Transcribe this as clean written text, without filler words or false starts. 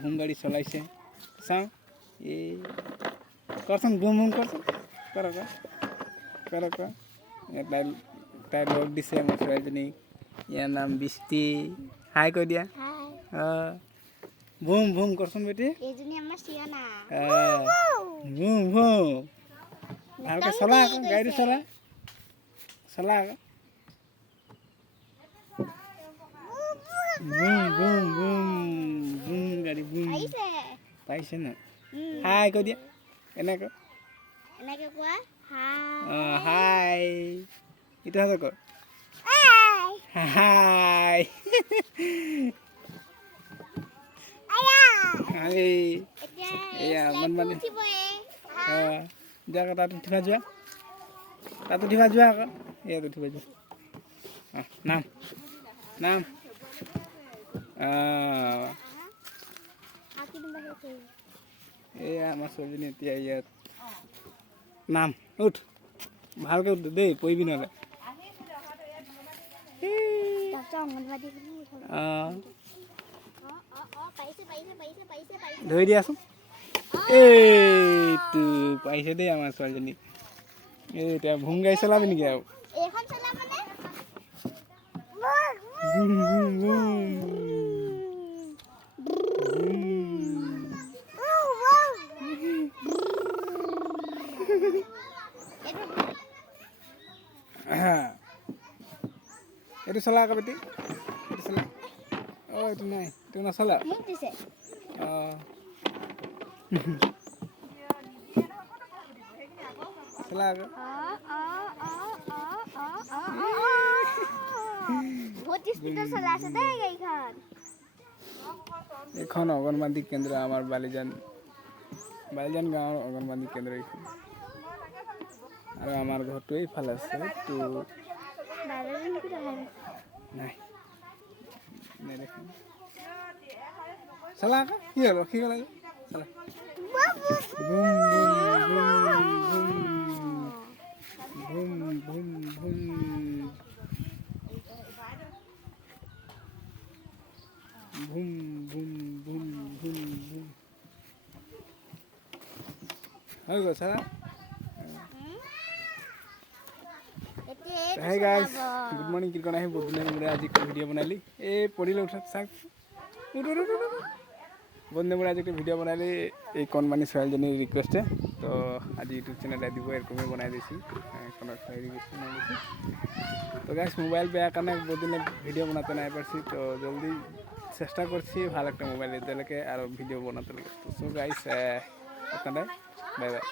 ঘুম গাড়ি চলাইছে চাওঁ এই কৰচোন ঘুম ঘুম কৰচোন কৰ তাই লগ দিছে মোৰ ছোৱালীজনীক ইয়াৰ নাম বৃষ্টি হাই কৈ দিয়া ঘুম ঘুম কৰচোন বেটি ঘুম ঘুম ভালকৈ চলা আকৌ গাড়ীটো চলা আকৌ বুম বুম বুম বুম গাড়ী বুম পাইছে না হাই কৈ দিয়া এনেকৈ কোৱা হাই ইটো হাতে কৰ হাই এয়া অংগনবাড়ী যোৱা আকৌ তাত উঠিবা যোৱা আকৌ ইয়াত উঠিবা যোৱা নাম নাম এয়া আমাৰ ছোৱালীজনী এতিয়া ইয়াত নাম উঠ ভালকৈ উঠ দেই পৰিবি নহ'লে ধৰি দিয়াচোন এইটো পাইছে দেই আমাৰ ছোৱালীজনী এই এতিয়া ভুং গাড়ী চলাবি নেকি আৰু এইটো চলা আকৌ বেটি এইটো চলা এইটো নাই এইটো নচলা চলা আকৌ এইখন অংগনবাড়ী কেন্দ্ৰ আমাৰ বালিজান গাঁৱৰ অংগনবাড়ী কেন্দ্ৰ এইখন আৰু আমাৰ ঘৰটো এইফালে আছে তো নাই নেদেখোঁ চলা আকৌ কি হ'ল ৰখি গ'ল চলা ভুম ভুম ভুম ভুম ভুম ভুম ভুম ভুম হৈ গ'ল চলা Hey guys, good morning. Kirkon ahi bodhule mure aji ekta video banali. Ei podile utha sak. Bodhule mure aji ekta video banali ei konmani soyal request e. To aji YouTube channel e dibo erkom banai dechi. Kono request banai dechi. To guys mobile beya karone bodhule video banate nai parchi to joldi চেষ্টা করছি ভালো একটা mobile দিতে লাগে আর video বানাতে লাগে তো so guys আপনারা বাই বাই